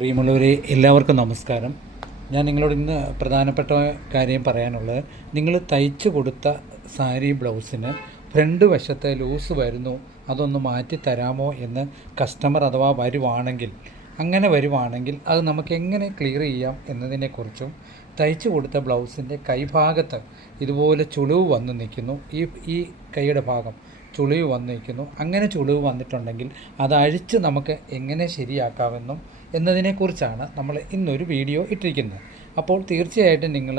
പ്രിയമുള്ളവരെ, എല്ലാവർക്കും നമസ്കാരം. ഞാൻ നിങ്ങളോട് ഇന്ന് പ്രധാനപ്പെട്ട കാര്യം പറയാനുള്ളത്, നിങ്ങൾ തയ്ച്ചു കൊടുത്ത സാരി ബ്ലൗസിന് ഫ്രണ്ട് വശത്തെ ലൂസ് വരുന്നു, അതൊന്ന് മാറ്റി തരാമോ എന്ന് കസ്റ്റമർ അഥവാ അങ്ങനെ വരുവാണെങ്കിൽ അത് നമുക്ക് എങ്ങനെ ക്ലിയർ ചെയ്യാം എന്നതിനെക്കുറിച്ചും, തയ്ച്ചു കൊടുത്ത ബ്ലൗസിൻ്റെ കൈഭാഗത്ത് ഇതുപോലെ ചുളിവ് വന്ന് നിൽക്കുന്നു, ഈ കൈയുടെ ഭാഗം ചുളിവ് വന്ന് നിൽക്കുന്നു, അങ്ങനെ ചുളിവ് വന്നിട്ടുണ്ടെങ്കിൽ അത് അഴിച്ച് നമുക്ക് എങ്ങനെ ശരിയാക്കാമെന്നും എന്നതിനെക്കുറിച്ചാണ് നമ്മൾ ഇന്നൊരു വീഡിയോ ഇട്ടിരിക്കുന്നത്. അപ്പോൾ തീർച്ചയായിട്ടും നിങ്ങൾ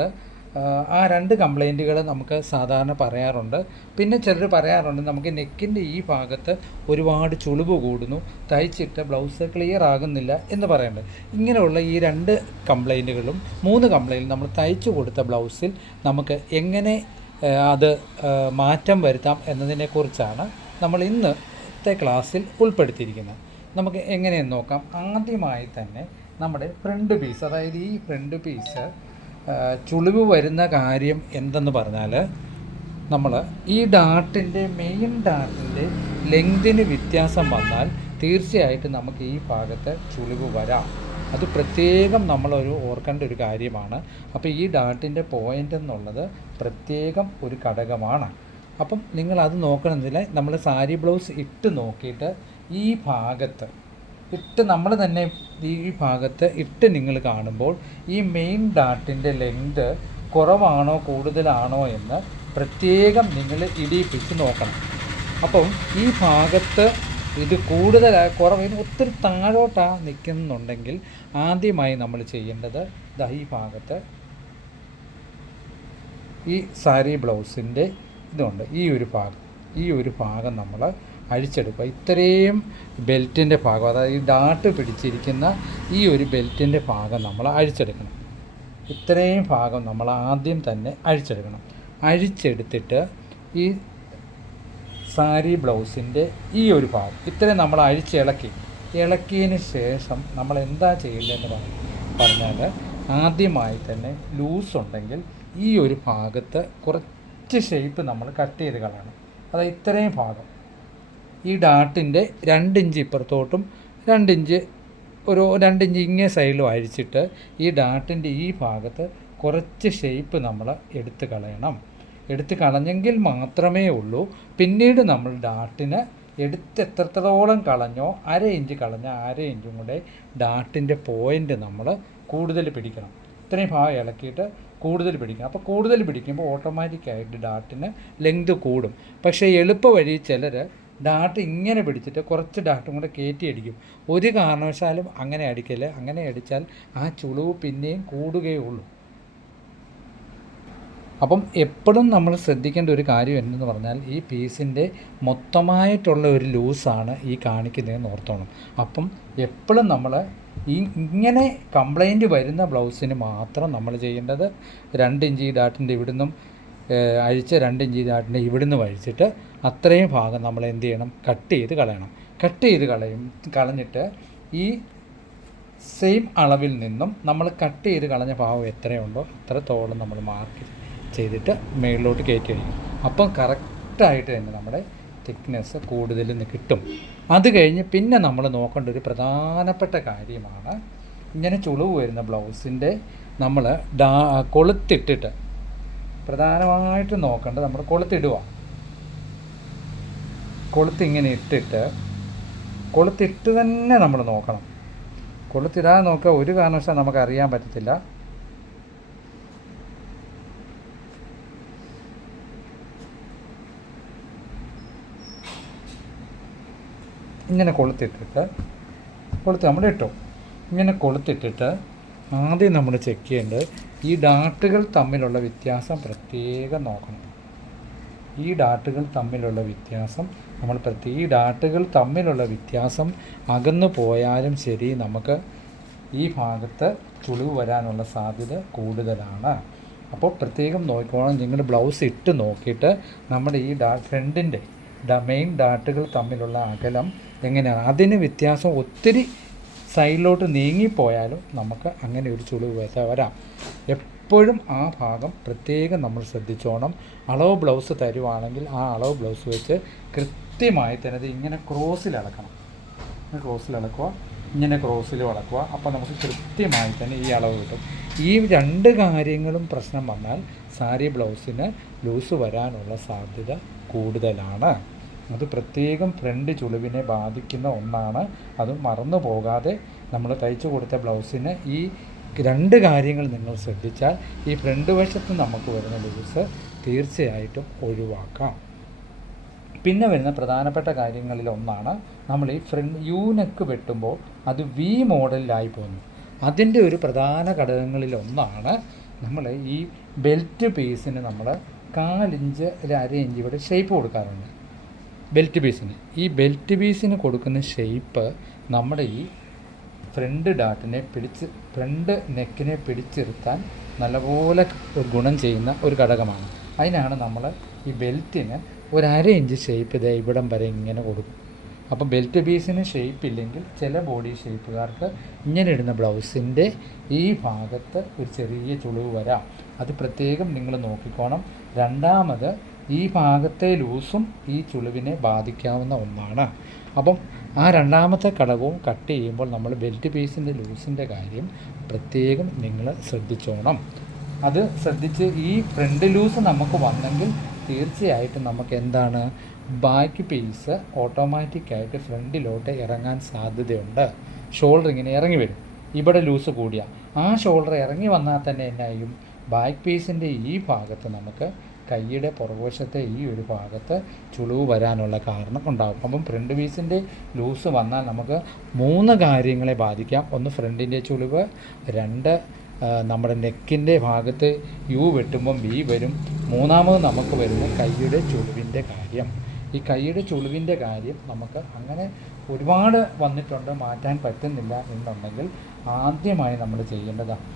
ആ രണ്ട് കംപ്ലൈൻറ്റുകൾ നമുക്ക് സാധാരണ പറയാറുണ്ട്. പിന്നെ ചിലർ പറയാറുണ്ട്, നമുക്ക് നെക്കിൻ്റെ ഈ ഭാഗത്ത് ഒരുപാട് ചുളിവ് കൂടുന്നു, തയ്ച്ചിട്ട് ബ്ലൗസ് ക്ലിയർ ആകുന്നില്ല എന്ന് പറയുന്നുണ്ട്. ഇങ്ങനെയുള്ള ഈ രണ്ട് കംപ്ലൈൻറ്റുകളും 3 കംപ്ലൈൻറ്റ് നമ്മൾ തയ്ച്ചു കൊടുത്ത ബ്ലൗസിൽ നമുക്ക് എങ്ങനെ അത് മാറ്റം വരുത്താം എന്നതിനെക്കുറിച്ചാണ് നമ്മൾ ഇന്നത്തെ ക്ലാസ്സിൽ ഉൾപ്പെടുത്തിയിരിക്കുന്നത്. നമുക്ക് എങ്ങനെയെന്ന് നോക്കാം. ആദ്യമായി തന്നെ നമ്മുടെ ഫ്രണ്ട് പീസ്, അതായത് ഈ ഫ്രണ്ട് പീസ് ചുളിവ് വരുന്ന കാര്യം എന്തെന്ന് പറഞ്ഞാൽ, നമ്മൾ ഈ മെയിൻ ഡാർട്ടിൻ്റെ ലെങ്തിന് വ്യത്യാസം വന്നാൽ തീർച്ചയായിട്ടും നമുക്ക് ഈ ഭാഗത്ത് ചുളിവ് വരാം. അത് പ്രത്യേകം നമ്മളൊരു ഓർക്കേണ്ട ഒരു കാര്യമാണ്. അപ്പോൾ ഈ ഡാർട്ടിൻ്റെ പോയിൻ്റ് എന്നുള്ളത് പ്രത്യേകം ഒരു ഘടകമാണ്. അപ്പം നിങ്ങളത് നോക്കണമെന്നില്ല. നമ്മൾ സാരി ബ്ലൗസ് ഇട്ട് നോക്കിയിട്ട് ഈ ഭാഗത്ത് നമ്മൾ തന്നെ ഈ ഭാഗത്ത് നിങ്ങൾ കാണുമ്പോൾ ഈ മെയിൻ ഡാർട്ടിൻ്റെ ലെങ്ത് കുറവാണോ കൂടുതലാണോ എന്ന് പ്രത്യേകം നിങ്ങൾ ഇടിയിപ്പിച്ച് നോക്കണം. അപ്പം ഈ ഭാഗത്ത് ഇത് കുറവ് ഒത്തിരി താഴോട്ടാണ് നിൽക്കുന്നുണ്ടെങ്കിൽ ആദ്യമായി നമ്മൾ ചെയ്യേണ്ടത് ഈ ഭാഗത്ത് ഈ സാരി ബ്ലൗസിൻ്റെ ഇതുണ്ട്, ഈ ഒരു ഭാഗം നമ്മൾ അഴിച്ചെടുക്കുക. ഇത്രയും ബെൽറ്റിൻ്റെ ഭാഗം, അതായത് ഈ ഡാട്ട് പിടിച്ചിരിക്കുന്ന ഈ ഒരു ബെൽറ്റിൻ്റെ ഭാഗം നമ്മൾ അഴിച്ചെടുക്കണം. ഇത്രയും ഭാഗം നമ്മൾ ആദ്യം തന്നെ അഴിച്ചെടുത്തിട്ട് ഈ സാരി ബ്ലൗസിൻ്റെ ഈ ഒരു ഭാഗം ഇത്രയും നമ്മൾ ഇളക്കിയതിന് ശേഷം നമ്മൾ എന്താ ചെയ്യേണ്ടതെന്ന് പറഞ്ഞാൽ, ആദ്യമായി തന്നെ ലൂസ് ഉണ്ടെങ്കിൽ ഈ ഒരു ഭാഗത്ത് കുറച്ച് ഷേപ്പ് നമ്മൾ കട്ട് ചെയ്ത് കളയണം. അതായത് ഇത്രയും ഭാഗം ഈ ഡാട്ടിൻ്റെ 2 ഇഞ്ച് ഇപ്പുറത്തോട്ടും 2 ഇഞ്ച് ഒരു 2 ഇഞ്ച് ഇങ്ങേ സൈഡിലും അഴിച്ചിട്ട് ഈ ഡാട്ടിൻ്റെ ഈ ഭാഗത്ത് കുറച്ച് ഷേപ്പ് നമ്മൾ എടുത്ത് കളഞ്ഞെങ്കിൽ മാത്രമേ ഉള്ളൂ പിന്നീട് നമ്മൾ ഡാട്ടിന് എത്രത്തോളം കളഞ്ഞോ 1/2 ഇഞ്ച് കളഞ്ഞ 1/2 ഇഞ്ചും കൂടെ ഡാട്ടിൻ്റെ പോയിൻ്റ് നമ്മൾ കൂടുതൽ പിടിക്കണം. ഇത്രയും ഭാഗം ഇളക്കിയിട്ട് കൂടുതൽ പിടിക്കണം. അപ്പോൾ കൂടുതൽ പിടിക്കുമ്പോൾ ഓട്ടോമാറ്റിക്കായിട്ട് ഡാട്ടിന് ലെങ്ത് കൂടും. പക്ഷേ എളുപ്പ വഴി ചിലർ ഡാട്ട് ഇങ്ങനെ പിടിച്ചിട്ട് കുറച്ച് ഡാട്ടും കൂടെ കയറ്റി അടിക്കും. ഒരു കാരണവശാലും അങ്ങനെ അടിക്കല്. അങ്ങനെ അടിച്ചാൽ ആ ചുളിവ് പിന്നെയും കൂടുകയുള്ളൂ. അപ്പം എപ്പോഴും നമ്മൾ ശ്രദ്ധിക്കേണ്ട ഒരു കാര്യം എന്തെന്ന് പറഞ്ഞാൽ, ഈ പീസിൻ്റെ മൊത്തമായിട്ടുള്ള ഒരു ലൂസാണ് ഈ കാണിക്കുന്നതെന്ന് ഓർത്തോണം. അപ്പം എപ്പോഴും നമ്മൾ ഇങ്ങനെ കംപ്ലൈൻറ്റ് വരുന്ന ബ്ലൗസിന് മാത്രം നമ്മൾ ചെയ്യേണ്ടത് 2 ഇഞ്ച് ഈ ഡാട്ടിൻ്റെ ഇവിടുന്നും അഴിച്ച് 2 ഇഞ്ച് ഡാട്ടിൻ്റെ ഇവിടുന്ന് അഴിച്ചിട്ട് അത്രയും ഭാഗം നമ്മൾ എന്ത് ചെയ്യണം, കട്ട് ചെയ്ത് കളഞ്ഞിട്ട് ഈ സെയിം അളവിൽ നിന്നും നമ്മൾ കട്ട് ചെയ്ത് കളഞ്ഞ ഭാഗം എത്രയുണ്ടോ അത്രത്തോളം നമ്മൾ മാർക്ക് ചെയ്തിട്ട് മേളിലോട്ട് കയറ്റി അടിക്കും. അപ്പം കറക്റ്റായിട്ട് തന്നെ നമ്മുടെ തിക്നെസ് കൂടുതൽ കിട്ടും. അത് കഴിഞ്ഞ് പിന്നെ നമ്മൾ നോക്കേണ്ട ഒരു പ്രധാനപ്പെട്ട കാര്യമാണ്, ഇങ്ങനെ ചുളിവ് വരുന്ന ബ്ലൗസിൻ്റെ നമ്മൾ കൊളുത്തിട്ടിട്ട് പ്രധാനമായിട്ട് നോക്കേണ്ടത്, നമ്മൾ കൊളുത്തിങ്ങനെ കൊളുത്തിട്ട് തന്നെ നമ്മൾ നോക്കണം. കൊളുത്തിടാതെ നോക്കുക ഒരു കാരണവശാലും നമുക്കറിയാൻ പറ്റത്തില്ല. ഇങ്ങനെ കൊളുത്തിട്ട് നമ്മൾ ഇട്ടു. ഇങ്ങനെ കൊളുത്തിട്ടിട്ട് ആദ്യം നമ്മൾ ചെക്ക് ചെയ്യേണ്ടത് ഈ ഡാട്ടുകൾ തമ്മിലുള്ള വ്യത്യാസം പ്രത്യേകം നോക്കണം. ഈ ഡാട്ടുകൾ തമ്മിലുള്ള വ്യത്യാസം അകന്നു പോയാലും ശരി, നമുക്ക് ഈ ഭാഗത്ത് ചുളിവ് വരാനുള്ള സാധ്യത കൂടുതലാണ്. അപ്പോൾ പ്രത്യേകം നോക്കിക്കോണം. നിങ്ങൾ ബ്ലൗസ് ഇട്ട് നോക്കിയിട്ട് നമ്മുടെ ഈ ഫ്രണ്ടിൻ്റെ മെയിൻ ഡാട്ടുകൾ തമ്മിലുള്ള അകലം എങ്ങനെയാണ്, അതിന് വ്യത്യാസം ഒത്തിരി സൈഡിലോട്ട് നീങ്ങിപ്പോയാലും നമുക്ക് അങ്ങനെ ഒരു ചുളിവ് വരാം. എപ്പോഴും ആ ഭാഗം പ്രത്യേകം നമ്മൾ ശ്രദ്ധിച്ചോണം. അളവ് ബ്ലൗസ് തരുവാണെങ്കിൽ ആ അളവ് ബ്ലൗസ് വെച്ച് കൃത്യമായി തന്നെ ഇങ്ങനെ ക്രോസിൽ ഇളക്കുക. ഇങ്ങനെ ക്രോസിൽ വളക്കുക. അപ്പോൾ നമുക്ക് കൃത്യമായി തന്നെ ഈ അളവ് കിട്ടും. ഈ 2 കാര്യങ്ങളും പ്രശ്നം വന്നാൽ സാരി ബ്ലൗസിന് ലൂസ് വരാനുള്ള സാധ്യത കൂടുതലാണ്. അത് പ്രത്യേകം ഫ്രണ്ട് ചുളിവിനെ ബാധിക്കുന്ന ഒന്നാണ്. അത് മറന്നു പോകാതെ നമ്മൾ തയ്ച്ചു കൊടുത്ത ബ്ലൗസിന് ഈ 2 കാര്യങ്ങൾ നിങ്ങൾ ശ്രദ്ധിച്ചാൽ ഈ ഫ്രണ്ട് വശത്ത് നമുക്ക് വരുന്ന ലൂസ് തീർച്ചയായിട്ടും ഒഴിവാക്കാം. പിന്നെ വരുന്ന പ്രധാനപ്പെട്ട കാര്യങ്ങളിൽ ഒന്നാണ് നമ്മൾ ഈ ഫ്രണ്ട് നെക്ക് വെട്ടുമ്പോൾ അത് വി മോഡലിലായി പോകുന്നു. അതിൻ്റെ ഒരു പ്രധാന ഘടകങ്ങളിൽ ഒന്നാണ് നമ്മൾ ഈ ബെൽറ്റ് പീസിന് നമ്മൾ 1/4 ഇഞ്ച് ഒരു 1/2 ഇഞ്ച് ഇവിടെ ഷേപ്പ് കൊടുക്കാറുണ്ട്. ബെൽറ്റ് പീസിന് ഈ ബെൽറ്റ് പീസിന് കൊടുക്കുന്ന ഷേപ്പ് നമ്മുടെ ഈ ഫ്രണ്ട് ഫ്രണ്ട് നെക്കിനെ പിടിച്ചിരുത്താൻ നല്ലപോലെ ഗുണം ചെയ്യുന്ന ഒരു ഘടകമാണ്. അതിനാണ് നമ്മൾ ഈ ബെൽറ്റിന് ഒരു 1/2 ഇഞ്ച് ഷേപ്പ് ഇതേ ഇവിടം വരെ ഇങ്ങനെ കൊടുക്കും. അപ്പോൾ ബെൽറ്റ് പീസിന് ഷേപ്പ് ഇല്ലെങ്കിൽ ചില ബോഡി ഷേപ്പുകാർക്ക് ഇങ്ങനെ ഇടുന്ന ബ്ലൗസിൻ്റെ ഈ ഭാഗത്ത് ഒരു ചെറിയ ചുളിവ് വരാം. അത് പ്രത്യേകം നിങ്ങൾ നോക്കിക്കോണം. രണ്ടാമത് ഈ ഭാഗത്തെ ലൂസും ഈ ചുളിവിനെ ബാധിക്കാവുന്ന ഒന്നാണ്. അപ്പം ആ രണ്ടാമത്തെ ഘടകവും കട്ട് ചെയ്യുമ്പോൾ നമ്മൾ ബെൽറ്റ് പീസിൻ്റെ ലൂസിൻ്റെ കാര്യം പ്രത്യേകം നിങ്ങൾ ശ്രദ്ധിച്ചോണം. അത് ശ്രദ്ധിച്ച് ഈ ഫ്രണ്ട് ലൂസ് നമുക്ക് വന്നെങ്കിൽ തീർച്ചയായിട്ടും നമുക്ക് എന്താണ് ബാക്ക് പീസ് ഓട്ടോമാറ്റിക്കായിട്ട് ഫ്രണ്ടിലോട്ട് ഇറങ്ങാൻ സാധ്യതയുണ്ട്. ഷോൾഡർ ഇങ്ങനെ ഇറങ്ങി വരും. ഇവിടെ ലൂസ് കൂടിയ ആ ഷോൾഡർ ഇറങ്ങി വന്നാൽ തന്നെ എന്നായും ബാക്ക് പീസിൻ്റെ ഈ ഭാഗത്ത് നമുക്ക് കൈയുടെ പുറകുവശത്തെ ഈ ഒരു ഭാഗത്ത് ചുളിവ് വരാനുള്ള കാരണം ഉണ്ടാകും. അപ്പം ഫ്രണ്ട് പീസിൻ്റെ ലൂസ് വന്നാൽ നമുക്ക് 3 കാര്യങ്ങളെ ബാധിക്കാം. ഒന്ന് ഫ്രണ്ടിൻ്റെ ചുളിവ്, 2 നമ്മുടെ നെക്കിൻ്റെ ഭാഗത്ത് യു വെട്ടുമ്പം ബി വരും, 3ാമത് നമുക്ക് വരുന്ന കൈയുടെ ചുളിവിൻ്റെ കാര്യം. ഈ കൈയുടെ ചുളിവിൻ്റെ കാര്യം നമുക്ക് അങ്ങനെ ഒരുപാട് വന്നിട്ടുണ്ട്, മാറ്റാൻ പറ്റുന്നില്ല എന്നുണ്ടെങ്കിൽ ആദ്യമായി നമ്മൾ ചെയ്യേണ്ടതാണ്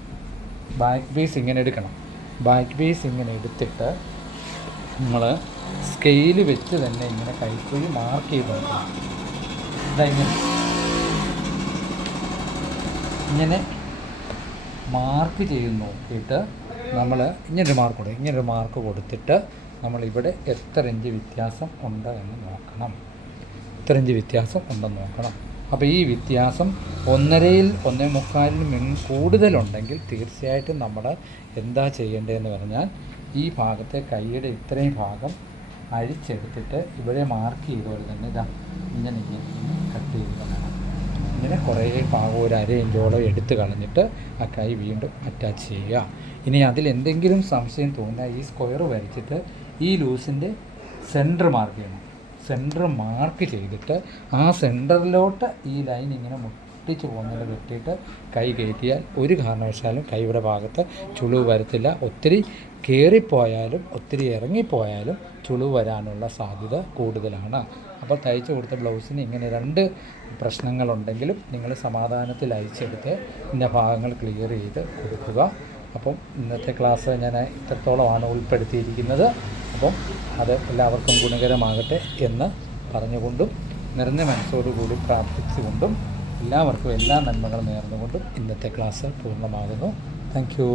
ബാക്ക് പീസ് ഇങ്ങനെ എടുക്കണം. ബാക്ക് പീസ് ഇങ്ങനെ എടുത്തിട്ട് നമ്മൾ സ്കെയിൽ വെച്ച് തന്നെ ഇങ്ങനെ കൈക്കുഴി മാർക്ക് ചെയ്ത് നോക്കണം. ഇങ്ങനെ മാർക്ക് ചെയ്ത് നോക്കിയിട്ട് നമ്മൾ ഇങ്ങനൊരു മാർക്ക് കൊടുത്തിട്ട് നമ്മളിവിടെ എത്ര ഇഞ്ച് വ്യത്യാസം ഉണ്ട് എന്ന് നോക്കണം. അപ്പോൾ ഈ വ്യത്യാസം 1.5-ൽ 1.25-ലും കൂടുതലുണ്ടെങ്കിൽ തീർച്ചയായിട്ടും നമ്മൾ എന്താ ചെയ്യേണ്ടതെന്ന് പറഞ്ഞാൽ ഈ ഭാഗത്തെ കൈയുടെ ഇത്രയും ഭാഗം അഴിച്ചെടുത്തിട്ട് ഇവിടെ മാർക്ക് ചെയ്തപോലെ തന്നെ ഇങ്ങനെ കട്ട് ചെയ്യുന്നതാണ്. ഇങ്ങനെ കുറേ ഭാഗം ഒരു 1/2 ഇഞ്ചോളം എടുത്ത് കളഞ്ഞിട്ട് ആ കൈ വീണ്ടും അറ്റാച്ച് ചെയ്യുക. ഇനി അതിലെന്തെങ്കിലും സംശയം തോന്നിയാൽ ഈ സ്ക്വയർ വരച്ചിട്ട് ഈ ലൂസിൻ്റെ സെൻറ്റർ മാർക്ക് ചെയ്യണം. സെൻറ്റർ മാർക്ക് ചെയ്തിട്ട് ആ സെൻറ്ററിലോട്ട് ഈ ലൈൻ ഇങ്ങനെ മുട്ടിച്ച് പോകുന്നത് വെട്ടിയിട്ട് കൈ കയറ്റിയാൽ ഒരു കാരണവശാലും കൈയുടെ ഭാഗത്ത് ചുളിവ് വരത്തില്ല. ഒത്തിരി കയറിപ്പോയാലും ഒത്തിരി ഇറങ്ങിപ്പോയാലും ചുളിവ് വരാനുള്ള സാധ്യത കൂടുതലാണ്. അപ്പോൾ തയ്ച്ചു കൊടുത്ത ബ്ലൗസിന് ഇങ്ങനെ 2 പ്രശ്നങ്ങളുണ്ടെങ്കിലും നിങ്ങൾ സമാധാനത്തിൽ അയച്ചെടുത്ത് ഇന്ന ഭാഗങ്ങൾ ക്ലിയർ ചെയ്ത് കൊടുക്കുക. അപ്പം ഇന്നത്തെ ക്ലാസ് ഞാൻ ഇത്രത്തോളമാണ് ഉൾപ്പെടുത്തിയിരിക്കുന്നത്. അപ്പം അത് എല്ലാവർക്കും ഗുണകരമാകട്ടെ എന്ന് പറഞ്ഞുകൊണ്ടും നിറഞ്ഞ മനസ്സോടുകൂടി പ്രാർത്ഥിച്ചുകൊണ്ടും എല്ലാവർക്കും എല്ലാ നന്മകളും നേർന്നുകൊണ്ടും ഇന്നത്തെ ക്ലാസ് പൂർണ്ണമാകുന്നു. Thank you.